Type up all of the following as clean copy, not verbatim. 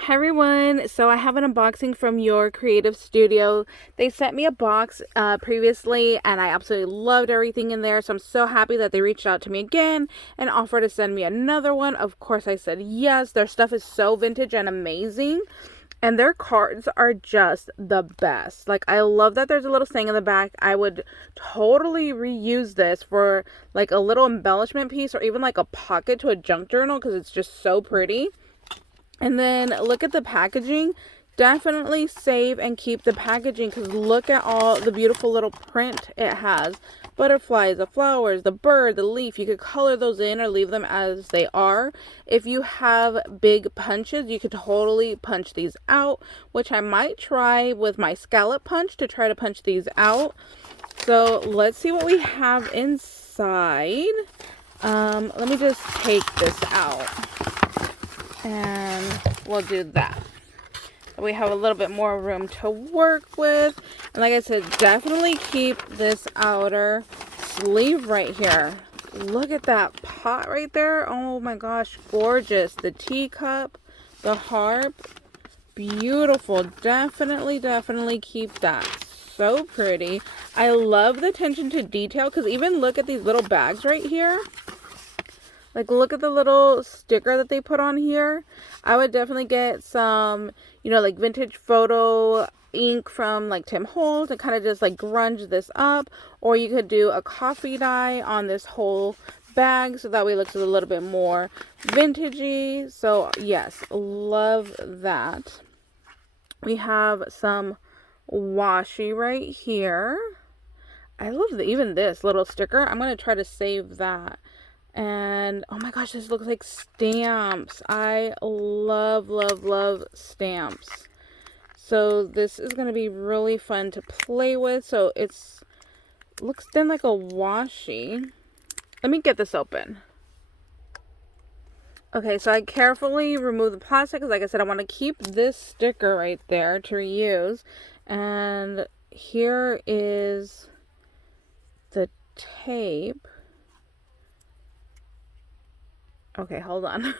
Hi everyone, so I have an unboxing from Your Creative Studio. They sent me a box previously and I absolutely loved everything in there, so I'm so happy that they reached out to me again and offered to send me another one. Of course I said yes. Their stuff is so vintage and amazing, and their cards are just the best. Like, I love that there's a little saying in the back. I would totally reuse this for like a little embellishment piece or even like a pocket to a junk journal because it's just so pretty. And then look at the packaging. Definitely save and keep the packaging because look at all the beautiful little print it has. Butterflies, the flowers, the bird, the leaf. You could color those in or leave them as they are. If you have big punches, you could totally punch these out, which I might try with my scallop punch to try to punch these out. So let's see what we have inside. Let me just take this out. And we'll do that. We have a little bit more room to work with. And like I said, definitely keep this outer sleeve right here. Look at that pot right there. Oh my gosh, gorgeous. The teacup, the harp, beautiful. Definitely keep that. So pretty. I love the attention to detail because even look at these little bags right here. Like, look at the little sticker that they put on here. I would definitely get some, like vintage photo ink from like Tim Holtz and kind of just like grunge this up. Or you could do a coffee dye on this whole bag so that way it looks a little bit more vintagey. So yes, love that. We have some washi right here. I love even this little sticker. I'm going to try to save that. And oh my gosh, this looks like stamps. I love stamps. So this is going to be really fun to play with. So it's looks thin like a washi. Let me get this open. Okay, so I carefully remove the plastic because like I said, I want to keep this sticker right there to reuse. And here is the tape. Okay, hold on.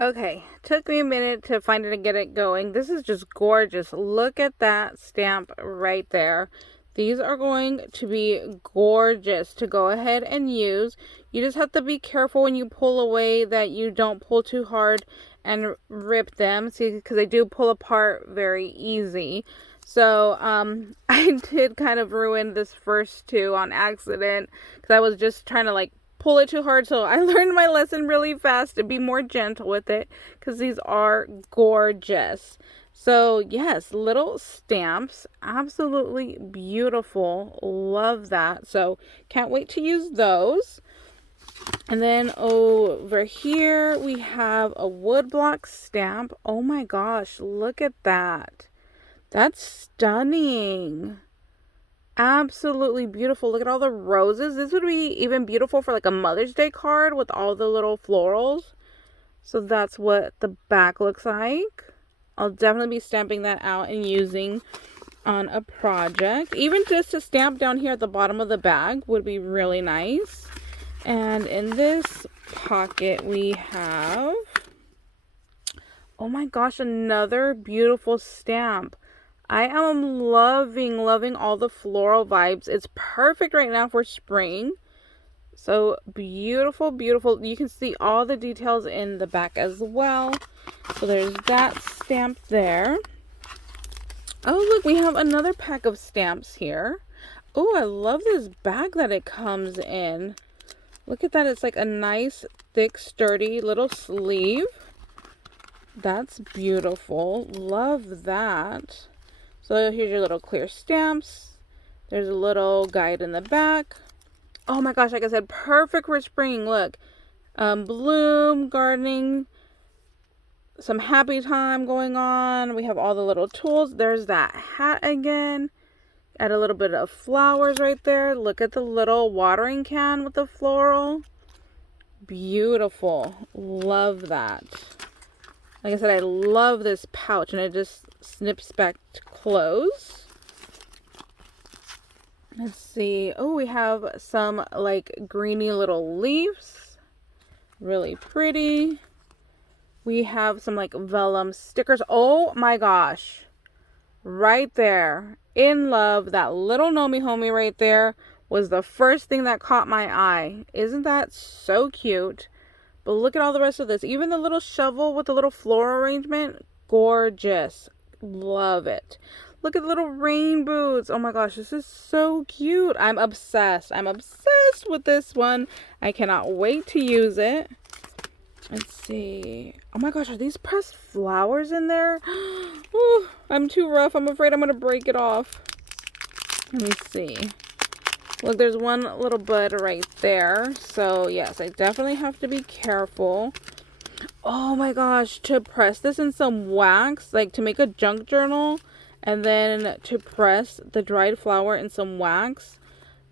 Okay, took me a minute to find it and get it going. This is just gorgeous. Look at that stamp right there. These are going to be gorgeous to go ahead and use. You just have to be careful when you pull away that you don't pull too hard and rip them. See, because they do pull apart very easy. So, I did kind of ruin this first two on accident because I was just trying to like pull it too hard. So I learned my lesson really fast to be more gentle with it because these are gorgeous. So yes, little stamps, absolutely beautiful. Love that. So can't wait to use those. And then over here we have a woodblock stamp. Oh my gosh, look at that. That's stunning. Absolutely beautiful. Look at all the roses. This would be even beautiful for like a Mother's Day card with all the little florals. So that's what the back looks like. I'll definitely be stamping that out and using on a project. Even just to stamp down here at the bottom of the bag would be really nice. And in this pocket we have, oh my gosh, another beautiful stamp. I am loving all the floral vibes. It's perfect right now for spring. So beautiful. You can see all the details in the back as well. So there's that stamp there. Oh, look, we have another pack of stamps here. Oh, I love this bag that it comes in. Look at that. It's like a nice, thick, sturdy little sleeve. That's beautiful. Love that. So here's your little clear stamps. There's a little guide in the back. Oh my gosh, like I said, perfect for spring. Look, bloom, gardening, some happy time going on. We have all the little tools. There's that hat again. Add a little bit of flowers right there. Look at the little watering can with the floral. Beautiful. Love that. Like I said, I love this pouch, and it just snips back to close. Let's see. Oh, we have some like greeny little leaves. Really pretty. We have some like vellum stickers. Oh my gosh. Right there. In Love, that little Nomi homie right there was the first thing that caught my eye. Isn't that so cute? But look at all the rest of this. Even the little shovel with the little floral arrangement. Gorgeous. Love it. Look at the little rain boots. Oh my gosh, this is so cute. I'm obsessed. I'm obsessed with this one. I cannot wait to use it. Let's see. Oh my gosh, are these pressed flowers in there? Ooh, I'm too rough. I'm afraid I'm going to break it off. Let me see. Look, there's one little bud right there. So, yes, I definitely have to be careful. Oh my gosh, to press this in some wax, like to make a junk journal, and then to press the dried flower in some wax,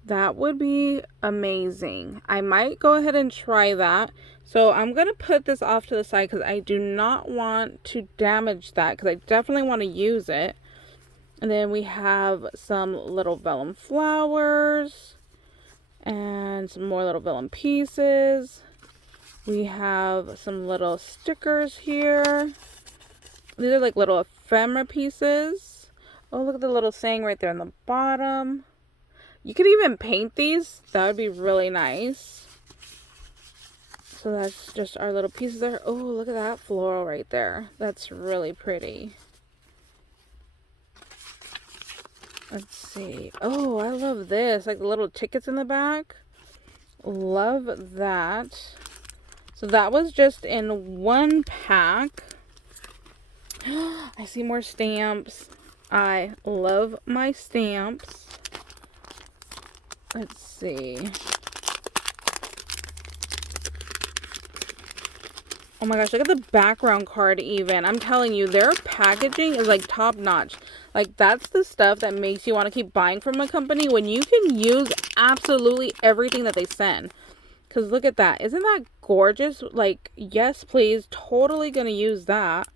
that would be amazing. I might go ahead and try that. So I'm going to put this off to the side because I do not want to damage that, because I definitely want to use it. And then we have some little vellum flowers and some more little vellum pieces. We have some little stickers here. These are like little ephemera pieces. Oh, look at the little saying right there on the bottom. You could even paint these. That would be really nice. So that's just our little pieces there. Oh, look at that floral right there. That's really pretty. Let's see. Oh, I love this. Like the little tickets in the back. Love that. So that was just in one pack. I see more stamps. I love my stamps. Let's see. Oh my gosh, look at the background card even. I'm telling you, their packaging is like top notch. Like that's the stuff that makes you want to keep buying from a company when you can use absolutely everything that they send. Because look at that. Isn't that gorgeous? Like, yes, please. Totally going to use that.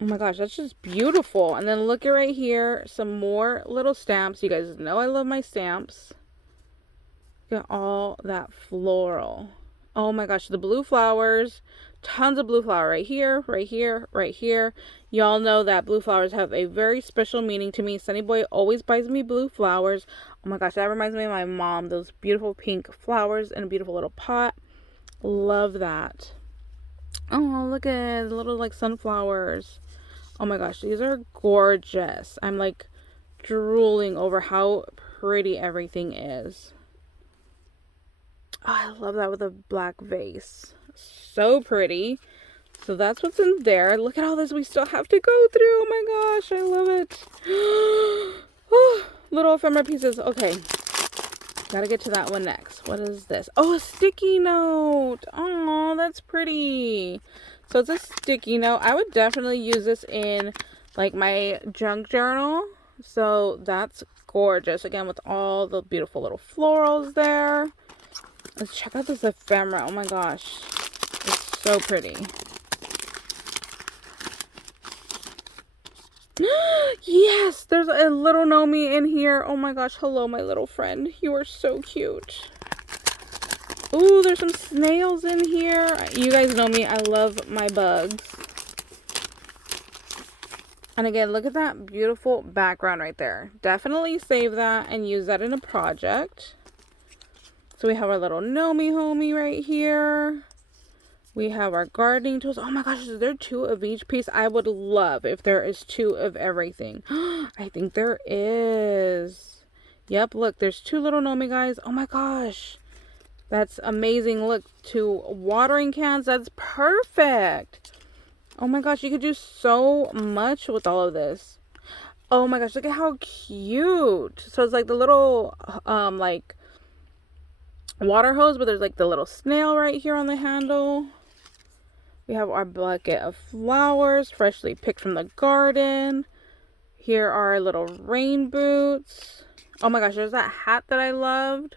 Oh my gosh, that's just beautiful. And then look at right here. Some more little stamps. You guys know I love my stamps. Look at all that floral. Oh my gosh, the blue flowers. Tons of blue flower right here, right here, right here. Y'all know that blue flowers have a very special meaning to me. Sunny Boy always buys me blue flowers. Oh my gosh, that reminds me of my mom. Those beautiful pink flowers in a beautiful little pot. Love that. Oh, look at the little like sunflowers. Oh my gosh, these are gorgeous. I'm like drooling over how pretty everything is. Oh, I love that with a black vase. So pretty. So that's what's in there. Look at all this we still have to go through. Oh my gosh, I love it. Oh, little ephemera pieces. Okay. Gotta get to that one next. What is this? Oh, a sticky note. Oh, that's pretty. So it's a sticky note. I would definitely use this in like my junk journal. So that's gorgeous. Again, with all the beautiful little florals there. Let's check out this ephemera. Oh my gosh. It's so pretty. Yes, there's a little Nomi in here. Oh my gosh. Hello, my little friend. You are so cute. Ooh, there's some snails in here. You guys know me. I love my bugs. And again, look at that beautiful background right there. Definitely save that and use that in a project. So we have our little Nomi homie right here. We have our gardening tools. Oh my gosh, is there 2 of each piece? I would love if there is 2 of everything. I think there is. Yep, look, there's 2 little Nomi guys. Oh my gosh. That's amazing. Look, 2 watering cans. That's perfect. Oh my gosh, you could do so much with all of this. Oh my gosh, look at how cute. So it's like the little, like, water hose, but there's like the little snail right here on the handle. We have our bucket of flowers, freshly picked from the garden. Here are our little rain boots. Oh my gosh, there's that hat that I loved.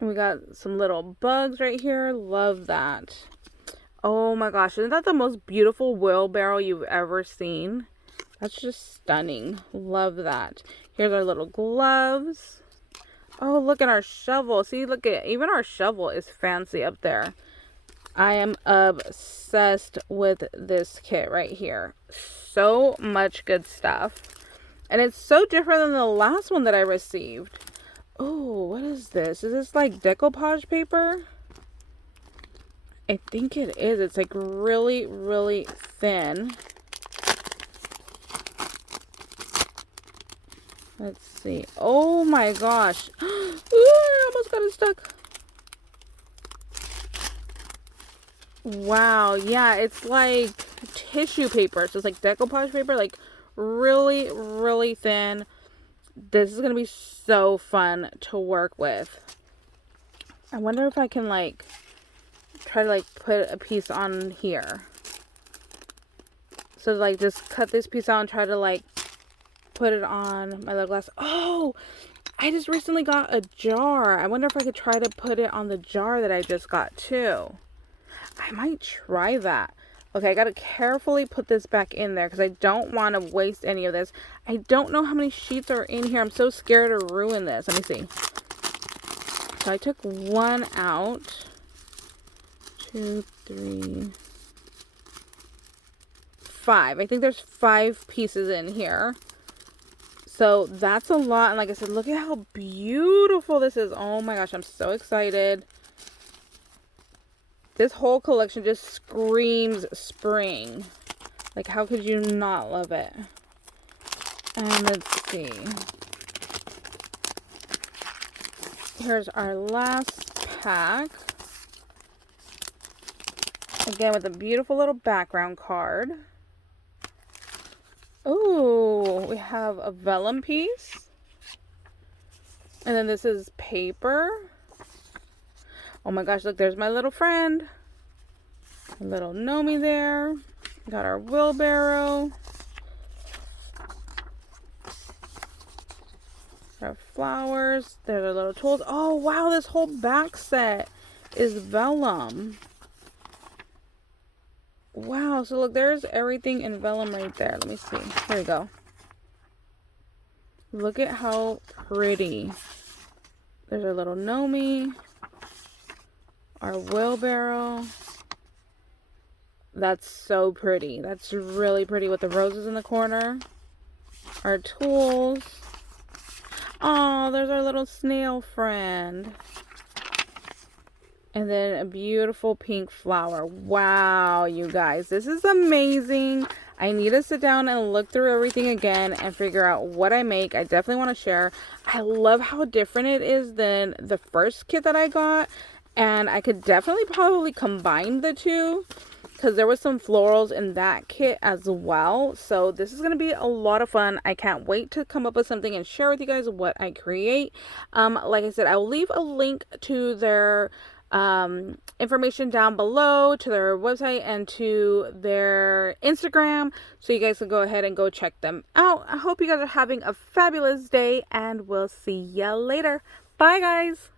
And we got some little bugs right here. Love that. Oh my gosh, isn't that the most beautiful wheelbarrow you've ever seen? That's just stunning. Love that. Here's our little gloves. Oh, look at our shovel. See, look at even our shovel is fancy up there. I am obsessed with this kit right here. So much good stuff. And it's so different than the last one that I received. Oh, what is this? Is this like decoupage paper? I think it is. It's like really, really thin. Let's see. Oh my gosh. Ooh, I almost got it stuck. Wow. Yeah, it's like tissue paper. So it's like decoupage paper. Like really, really thin. This is going to be so fun to work with. I wonder if I can like try to like put a piece on here. So like just cut this piece out and try to like put it on my little glass. Oh, I just recently got a jar. I wonder if I could try to put it on the jar that I just got too. I might try that. Okay, I gotta carefully put this back in there because I don't want to waste any of this. I don't know how many sheets are in here. I'm so scared to ruin this. Let me see. So I took one out. 2, 3, 5. I think there's 5 pieces in here. So that's a lot. And like I said, look at how beautiful this is. Oh my gosh, I'm so excited. This whole collection just screams spring. Like, how could you not love it? And let's see. Here's our last pack. Again, with a beautiful little background card. Oh, we have a vellum piece. And then this is paper. Oh my gosh, look, there's my little friend. A little Nomi there. Got our wheelbarrow. Our flowers. There's our little tools. Oh wow, this whole back set is vellum. Wow, so look, there's everything in vellum right there. Let me see. Here we go. Look at how pretty. There's our little Nomi. Our wheelbarrow. That's so pretty. That's really pretty with the roses in the corner. Our tools. Oh, there's our little snail friend. And then a beautiful pink flower. Wow, you guys. This is amazing. I need to sit down and look through everything again and figure out what I make. I definitely want to share. I love how different it is than the first kit that I got. And I could definitely probably combine the two, because there was some florals in that kit as well. So this is going to be a lot of fun. I can't wait to come up with something and share with you guys what I create. Like I said, I will leave a link to their information down below, to their website and to their Instagram, so you guys can go ahead and go check them out. I hope you guys are having a fabulous day, and we'll see ya later. Bye guys.